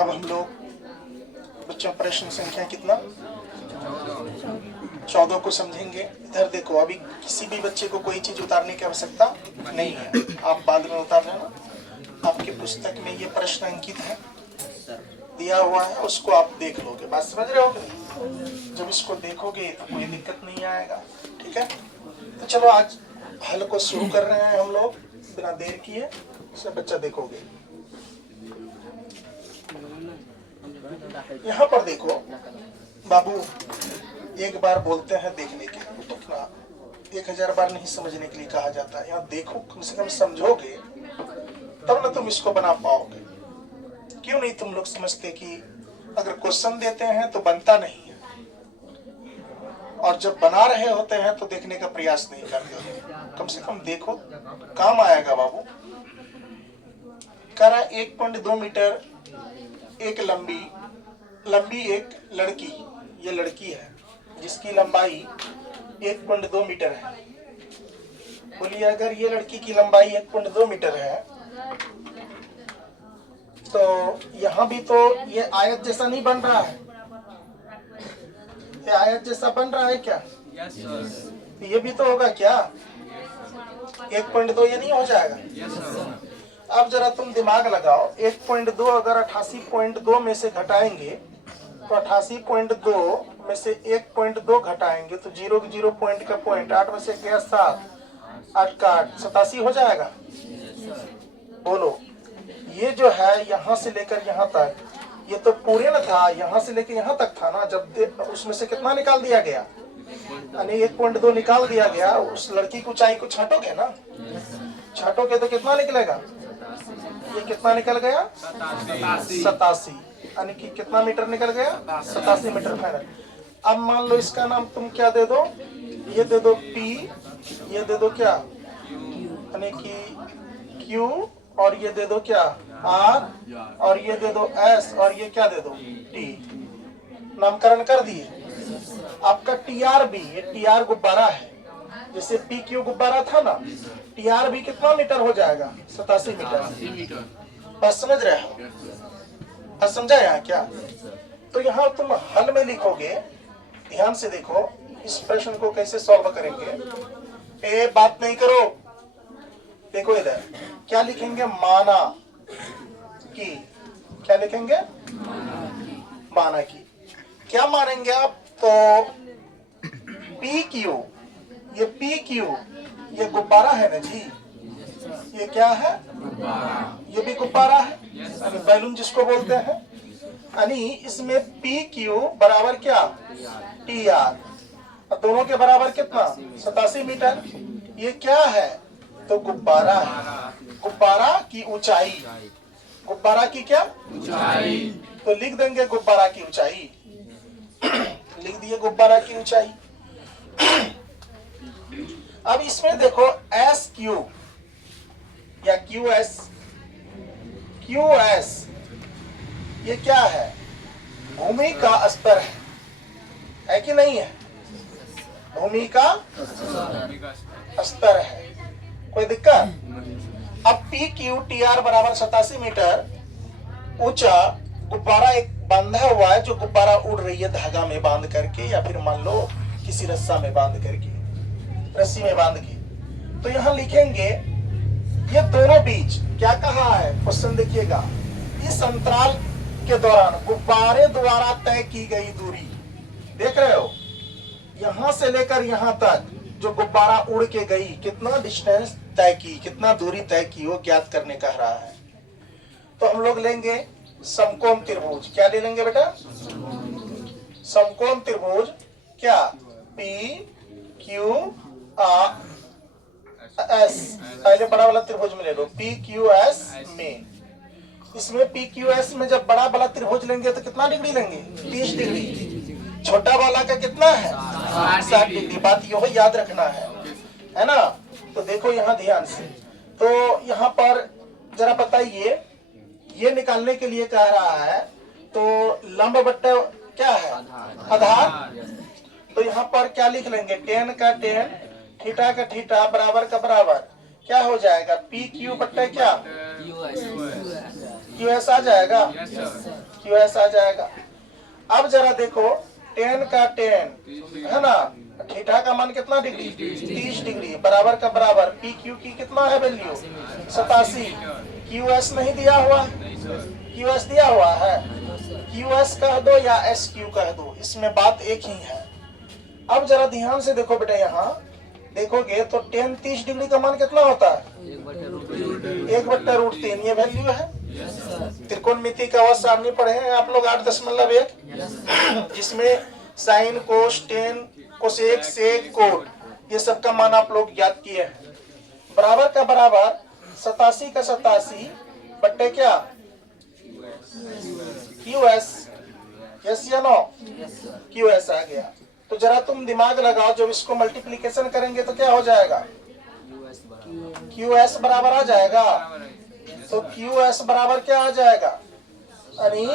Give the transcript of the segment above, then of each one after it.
अब हम लोग बच्चों प्रश्न संख्या कितना 14 को समझेंगे। इधर देखो, अभी किसी भी बच्चे को कोई चीज उतारने की आवश्यकता नहीं है, आप बाद में उतार लेना। आपकी पुस्तक में ये प्रश्न अंकित है, दिया हुआ है, उसको आप देख लोगे। बात समझ रहे हो? जब इसको देखोगे तो कोई दिक्कत नहीं आएगा। ठीक है, तो चलो आज हल को शुरू कर रहे हैं हम लोग बिना देर किए। सब बच्चा देखोगे, यहाँ पर देखो बाबू, एक बार बोलते हैं देखने के लिए, देखना 1000 बार नहीं समझने के लिए कहा जाता है। यहाँ देखो, कम से कम समझोगे तब ना तुम इसको बना पाओगे। क्यों नहीं तुम लोग समझते कि अगर क्वेश्चन देते हैं तो बनता नहीं है, और जब बना रहे होते हैं तो देखने का प्रयास नहीं करते। कम से कम देखो, काम आएगा बाबू। कह रहा 1.2 मीटर एक लंबी एक लड़की, ये लड़की है जिसकी लंबाई 1.2 मीटर है। बोलिए, अगर ये लड़की की लंबाई 1.2 मीटर है तो यहाँ भी तो ये आयत जैसा नहीं बन रहा है? ये आयत जैसा बन रहा है क्या? ये भी तो होगा क्या? 1.2 ये नहीं हो जाएगा? अब जरा तुम दिमाग लगाओ, 1.2 अगर 88.2 में से घटाएंगे तो 88.2 में से 1.2 घटाएंगे तो 0 पॉइंट का पॉइंट, 8 में से गया 7, 8 का 8, 87 हो जाएगा। बोलो, ये जो है यहाँ से लेकर यहाँ तक, ये तो पूरे न था, यहाँ से लेकर यहाँ तक था ना। जब उसमें से कितना निकाल दिया गया, यानी 1.2 निकाल दिया गया। उस लड़की की ऊंचाई को छाटोगे ना, छाटोगे तो कितना निकलेगा? ये कितना निकल गया? 87, यानी कि कितना मीटर निकल गया? 87 मीटर फाइनल। अब मान लो इसका नाम तुम क्या दे दो, ये दे दो P, ये दे दो क्या, यानी कि Q, और ये दे दो क्या R, और ये दे दो S, और ये क्या दे दो T। नामकरण कर दिए। आपका TR भी, ये TR गुब्बारा है, जैसे PQ गुब्बारा था ना, TR भी कितना मीटर हो जाएगा? 87 मीटर। बस समझ रहे हो? बस समझा यहाँ क्या? तो यहाँ तुम हल में लिखोगे, ध्यान से देखो इस प्रश्न को कैसे सॉल्व करेंगे। बात नहीं करो, देखो इधर क्या लिखेंगे? माना कि, क्या लिखेंगे? माना कि। क्या मानेंगे आप? तो PQ, ये PQ ये गुब्बारा है ना जी, ये क्या है? ये भी गुब्बारा है, यानी बैलून जिसको बोलते हैं। यानी इसमें PQ बराबर क्या? TR, और दोनों के बराबर कितना? 87 मीटर। ये क्या है? तो गुब्बारा है, गुब्बारा की ऊंचाई। गुब्बारा की क्या ऊंचाई? तो लिख देंगे गुब्बारा की ऊंचाई। लिख दिए गुब्बारा की ऊंचाई। अब इसमें देखो SQ या QS, ये क्या है? भूमि का स्तर है कि नहीं है? भूमि का स्तर है, कोई दिक्कत? अब PQTR बराबर 87 मीटर ऊंचा गुब्बारा एक बांधा हुआ है, जो गुब्बारा उड़ रही है धागा में बांध करके, या फिर मान लो किसी रस्सा में बांध करके, रस्सी में बांध के। तो यहाँ लिखेंगे ये दोनों बीच क्या कहा है? क्वेश्चन देखिएगा, इस अंतराल के दौरान गुब्बारे द्वारा तय की गई दूरी, देख रहे हो, यहां से लेकर यहां तक जो गुब्बारा उड़ के गई, कितना डिस्टेंस तय की, कितना दूरी तय की, वो ज्ञात करने कह रहा है। तो हम लोग लेंगे समकोण त्रिभुज। क्या ले लेंगे बेटा? समकोण त्रिभुज। क्या? PQS, पहले बड़ा वाला त्रिभुज में ले लो, PQS में। इसमें PQS में जब बड़ा वाला त्रिभुज लेंगे तो कितना डिग्री लेंगे? 30 डिग्री। छोटा वाला का कितना है? 60 डिग्री। बात यो याद रखना है ना? तो देखो यहाँ ध्यान से, तो यहाँ पर जरा बताइए, ये निकालने के लिए कह रहा है, तो लंब बट्टे क्या है? आधार। तो यहाँ पर क्या लिख लेंगे? tan का tan, थीटा का थीटा, बराबर का बराबर, क्या हो जाएगा? PQ बट्टे क्या? QS आ जाएगा। क्यू एस आ जाएगा। अब जरा देखो 10 का 10 है ना, थीटा का मान कितना डिग्री 30 डिग्री, बराबर का बराबर पी क्यू की कितना है वैल्यू 87। क्यू एस नहीं दिया हुआ, क्यू एस दिया हुआ है, क्यू एस कह दो या एस क्यू कह दो, इसमें बात एक ही है। अब जरा ध्यान से देखो बेटा, यहाँ देखोगे तो 10 30 डिग्री का मान कितना होता है 1/√3, ये वैल्यू है। त्रिकोणमिति का वो सारणी पढ़े हैं आप लोग 8.1, जिसमें sine cos tan cosec sec cot ये सब का मान आप लोग याद किए हैं। बराबर का बराबर 87 का 87 बट्टे क्या क्यू एस, यस या नो, क्यू एस आ गया। तो जरा तुम दिमाग लगाओ, जब इसको मल्टीप्लीकेशन करेंगे तो क्या हो जाएगा क्यू एस बराबर आ जाएगा। तो क्यू एस बराबर क्या आ जाएगा, यानी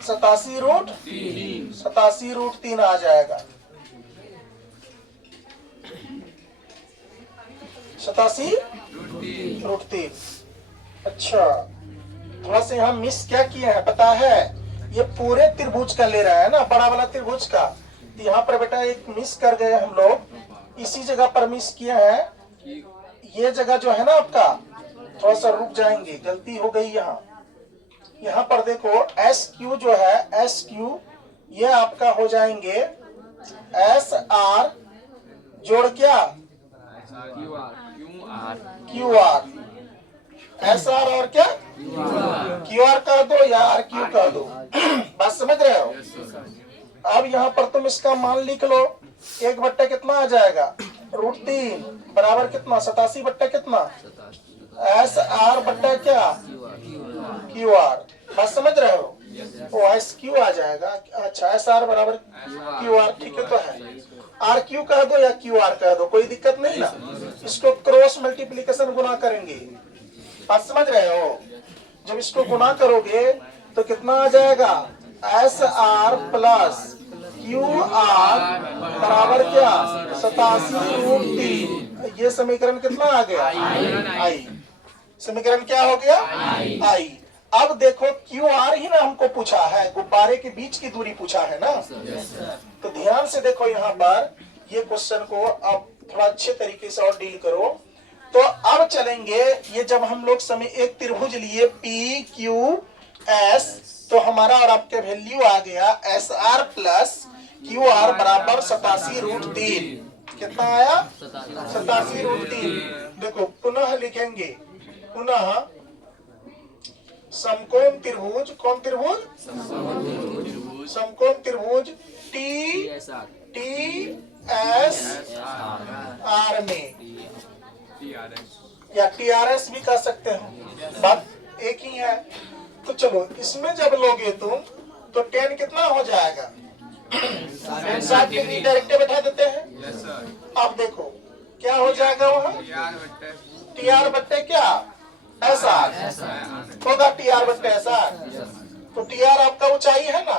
87√3 आ जाएगा। 87√3। अच्छा, थोड़ा सा यहाँ मिस क्या किए हैं पता है, ये पूरे त्रिभुज का ले रहा है ना, बड़ा वाला त्रिभुज का। तो यहाँ पर बेटा एक मिस कर गए हम लोग, इसी जगह पर मिस किए हैं। ये जगह जो है ना आपका, थोड़ा सा रुक जाएंगे, गलती हो गई यहाँ। यहाँ पर देखो एस क्यू जो है, एस क्यू ये आपका हो जाएंगे एस आर जोड़ क्या क्यू आर, एस आर और क्या क्यू आर कह दो या आर क्यू कह दो, बात समझ रहे हो। अब यहाँ पर तुम इसका मान लिख लो, 1/, कितना आ जाएगा √3 बराबर कितना 87 बट्टे कितना एस आर बट्टा क्या क्यू आर, बात समझ रहे हो। ओ एस क्यू आ जाएगा। अच्छा, एस आर बराबर क्यू आर, ठीक है, तो है आर क्यू कह दो या क्यू आर कह दो, कोई दिक्कत नहीं ना। इसको क्रॉस मल्टीप्लीकेशन गुना करेंगे, बात समझ रहे हो। जब इसको गुना करोगे तो कितना आ जाएगा S R plus Q R बराबर क्या 87√3। ये समीकरण कितना आ गया आई, समीकरण क्या हो गया आई। अब देखो क्यू आर ही ना हमको पूछा है, गुब्बारे के बीच की दूरी पूछा है ना। तो ध्यान से देखो यहाँ पर ये क्वेश्चन को अब थोड़ा अच्छे तरीके से और डील करो। तो अब चलेंगे, ये जब हम लोग समय एक त्रिभुज लिए पी क्यू एस, तो हमारा और आपके वैल्यू आ गया S R plus Q R बराबर 87√3। कितना आया 87√3। देखो पुनः लिखेंगे, पुनः समकोण त्रिभुज, कौन त्रिभुज समकोण त्रिभुज टी एस आर में, या टीआरएस भी कह सकते हो, बात एक ही है। तो चलो इसमें जब लोगे तुम तो 10 कितना हो जाएगा 60 डिग्री डायरेक्ट बैठा देते हैं। अब देखो क्या हो जाएगा वहाँ टीआर बट्टे क्या एस आर होगा, टीआर बट्टे एस आर। तो टीआर आपका ऊंचाई है ना,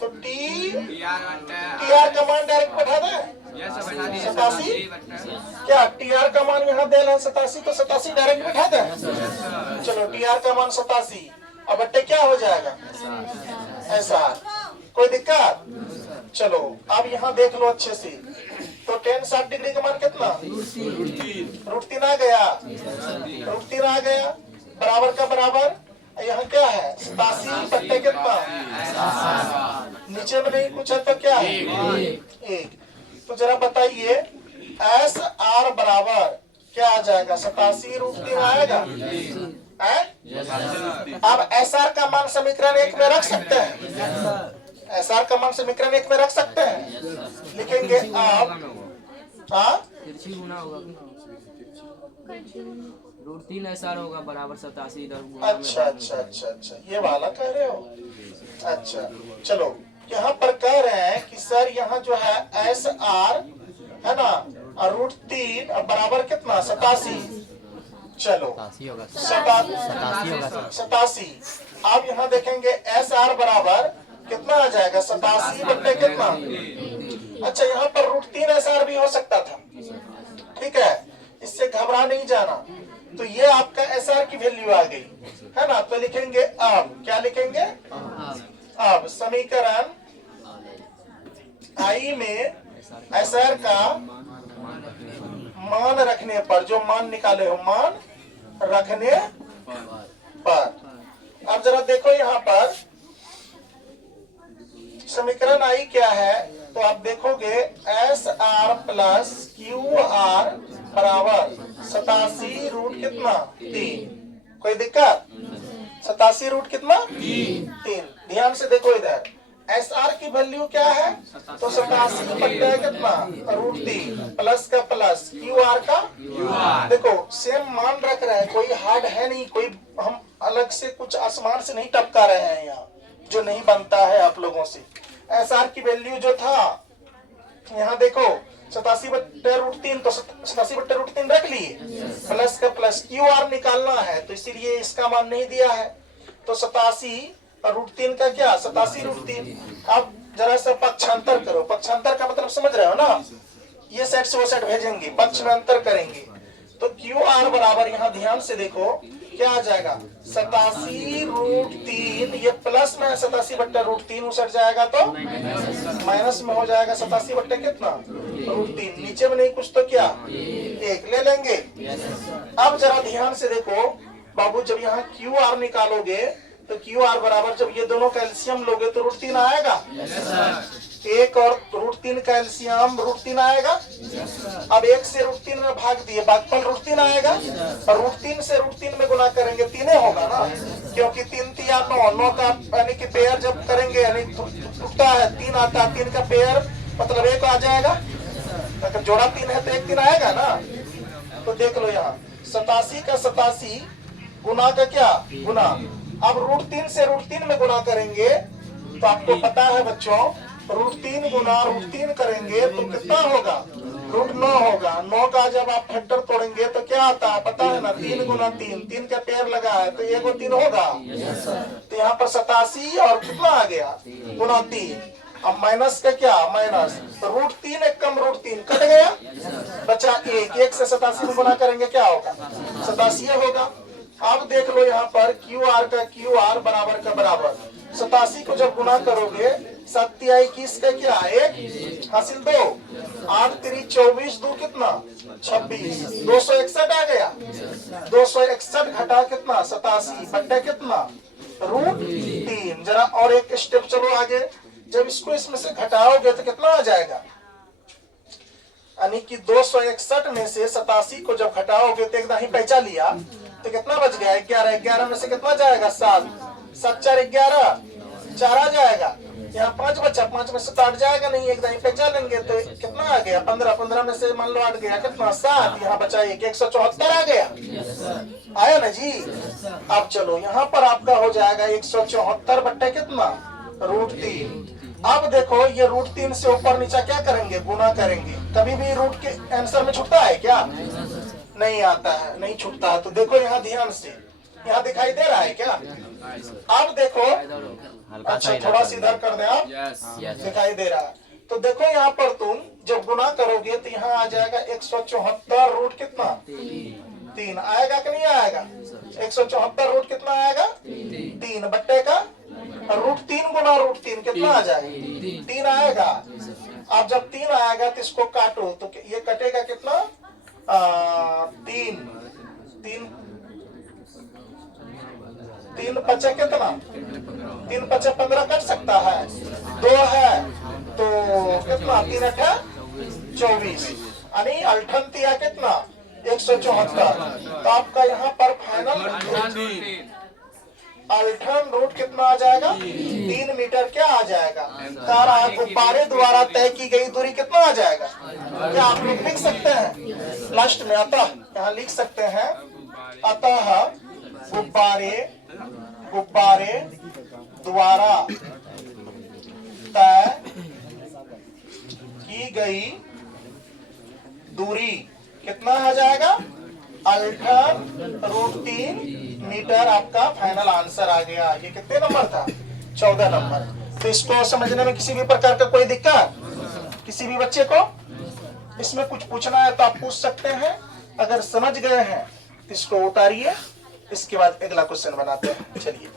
तो टीआर का मान डायरेक्ट बैठा दे 87। क्या टीआर का मान यहाँ दे रहा है 87, तो 87 डायरेक्ट बैठा दे। चलो टीआर का मान 87, अब बट्टे क्या हो जाएगा एस आर, कोई दिक्कत। चलो अब यहाँ देख लो अच्छे से, तो 10 60 डिग्री का मान कितना √3 आ गया, √3 आ गया, बराबर का बराबर यहाँ क्या है 87 बट्टे कितना, नीचे में नहीं कुछ है तो क्या है 1। तो जरा बताइए एस आर बराबर क्या आ जाएगा 87√3 आएगा। अब एस आर का मान समीकरण 1 में रख सकते हैं, एस आर का मान समीकरण 1 में रख सकते हैं, लिखेंगे आप √3 SR होगा बराबर 87 इधर। अच्छा अच्छा अच्छा अच्छा, ये वाला कह रहे हो। अच्छा चलो यहाँ पर कह रहे हैं कि सर यहाँ जो है एस आर है ना और √3 बराबर कितना 87। चलो 87। अब यहाँ देखेंगे एस आर बराबर कितना आ जाएगा 87 बट्टे कितना। अच्छा यहाँ पर √3 SR भी हो सकता था, ठीक है, इससे घबरा नहीं जाना। तो ये आपका SR की वैल्यू आ गई है ना। तो लिखेंगे अब, क्या लिखेंगे? अब समीकरण I में SR का मान रखने पर, जो मान निकाले हो मान रखने पर, अब जरा देखो यहाँ पर समीकरण I क्या है, तो आप देखोगे SR प्लस QR बराबर 87 रूट कितना 3। कोई दिक्कत? 87 रूट कितना 3। ध्यान से देखो इधर SR की वैल्यू क्या है, तो 87 बट्टा कितना रूट 3 प्लस का प्लस QR का देखो सेम मान रख रहे हैं, कोई हार्ड है नहीं, कोई हम अलग से कुछ आसमान से नहीं टपका रहे हैं यहाँ, जो नहीं बनता है आप लोगों से। SR की वैल्यू जो था यहाँ देखो 87 बट्टे रूट 3, तो 87 बट्टे रूट 3 रख लिए, प्लस का प्लस QR निकालना है, तो इसीलिए इसका मान नहीं दिया है। तो 87 रूट 3 का क्या 87 रूट 3। अब जरा सा पक्षांतर करो, पक्षांतर का मतलब समझ रहे हो ना, ये साइड से वो साइड भेजेंगे, पक्ष में अंतर करेंगे। तो QR बराबर यहाँ ध्यान से देखो क्या आ जाएगा 87 रूट 3, ये प्लस में 87 बट्टा रूट 3 उस जाएगा तो माइनस में हो जाएगा 87 बट्टे कितना रूट 3, नीचे में नहीं कुछ तो क्या 1 ले लेंगे। अब जरा ध्यान से देखो बाबू, जब यहाँ QR निकालोगे तो QR बराबर जब ये दोनों कैल्शियम लोगे तो रूट 3 आएगा, 1 और रूट 3 कैल्शियम रूट 3 आएगा। अब 1 से रूट 3 में भाग दिए, भागफल रूट 3 आएगा, और रूट 3 से रूट 3 में गुना करेंगे 3 होगा ना, क्योंकि 3 3 9 का यानी कि पेयर जब करेंगे यानी टूटता है 3 आता है, 3 का पेयर मतलब 1 आ जाएगा, अगर जोड़ा 3 है तो 1 3 आएगा ना। तो देख लो यहाँ 87 का 87 गुना का क्या गुना, अब रूट 3 से रूट 3 में गुना करेंगे तो आपको पता है बच्चों रूट 3 गुना रूट 3 करेंगे तो कितना होगा रूट 9 होगा। 9 का जब आप फैक्टर तोड़ेंगे तो क्या आता है पता है ना, 3 गुना 3, 3 का पेयर लगा है तो 1 और 3 होगा। तो यहाँ पर 87 और कितना आ गया गुना 3, अब माइनस का क्या माइनस, तो रूट 3 एक कम रूट 3 कट गया, बचा 1, 1 से 87 में गुना करेंगे क्या होगा 87 होगा। अब देख लो यहाँ पर QR का QR बराबर का बराबर 87 को जब गुना करोगे 7 21 का क्या 1 हासिल 2, 8 3 24 2 कितना 26, 261 आ गया, 261 घटा कितना 87 बट्टे कितना रूट 3। जरा और एक स्टेप चलो आगे, जब इसको इसमें से घटाओगे तो कितना आ जाएगा, यानी कि 261 में से 87 को जब घटाओगे तो एकदम ही पैसा लिया तो कितना बच गया 11, 11 में से कितना जाएगा 7, 7 4 11 4 आ जाएगा, यहाँ 5 बचा, 5 में से 8 जाएगा नहीं, एकदम ही पैसा लेंगे तो कितना आ गया 15, 15 में से मान लो 8 गया कितना 7, यहाँ बचा 174 आ गया, आया ना जी। अब चलो यहाँ पर आपका हो जाएगा 174 बट्टे कितना रूट 3। अब देखो ये रूट 3 से ऊपर नीचा क्या करेंगे गुना करेंगे, कभी भी रूट के आंसर में छूटता है क्या नहीं आता है, नहीं छूटता है। तो देखो यहाँ ध्यान से, यहाँ दिखाई दे रहा है क्या, अब देखो अच्छा थोड़ा सा इधर कर दे आप, दिखाई दे रहा है। तो देखो यहाँ पर तुम जब गुना करोगे तो यहाँ आ जाएगा 174 रूट कितना 3 आएगा कि नहीं आएगा, 174 रूट कितना आएगा 3 बट्टे का रूट 3 गुना रूट 3 कितना आ जाएगा 3 आएगा। अब जब 3 आएगा तो इसको काटो तो ये कटेगा कितना 3 पचे कितना 3 पचे 15 कट सकता है, 2 है तो कितना 3 8 24, यानी अल्ठन दिया कितना 174। तो आपका यहाँ पर फाइनल अल्ठन रूट कितना आ जाएगा 3 मीटर क्या आ जाएगा, तारा गुब्बारे द्वारा तय की गई दूरी कितना आ जाएगा, क्या आप लोग लिख सकते हैं लास्ट में, अतः यहाँ लिख सकते हैं अतः गुब्बारे द्वारा तय की गई दूरी कितना आ जाएगा अल्ठन रूट 3 मीटर, आपका फाइनल आंसर आ गया। ये कितने नंबर था 14 नंबर। तो इसको समझने में किसी भी प्रकार का कोई दिक्कत, किसी भी बच्चे को इसमें कुछ पूछना है तो आप पूछ सकते हैं, अगर समझ गए हैं इसको उतारिए, इसके बाद अगला क्वेश्चन बनाते हैं। चलिए